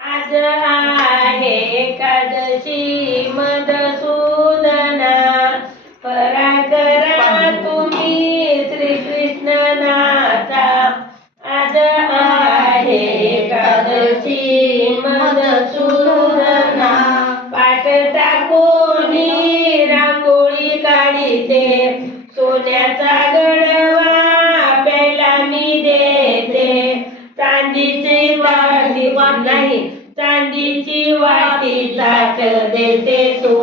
आज आहे एकादशी मधुसूदना परा करा तुम्ही श्री कृष्ण श्रीकृष्णनाचा आज चांदीची वाटी नाही चांदीची वाटी साखर देते तू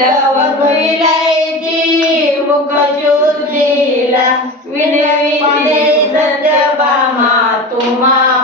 लवकुलायती मुख शुद्धीला विनवी सत्य पामा तुम्हा